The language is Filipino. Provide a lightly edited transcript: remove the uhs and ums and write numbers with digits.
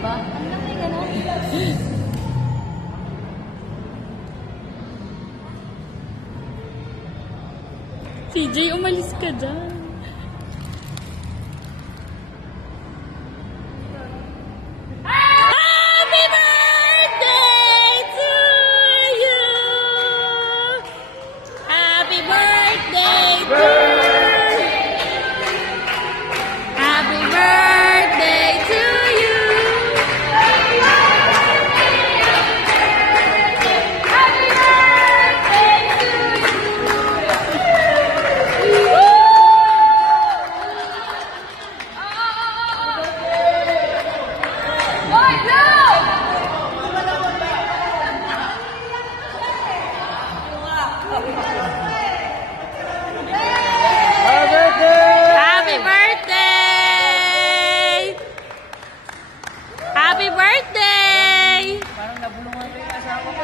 Ba? Ang laki gano'n. CJ, umalis ka dyan. Happy birthday to you! Happy birthday to you! Happy birthday to you! Happy birthday! Happy birthday! Parang nabulungan ko yung asawa ko.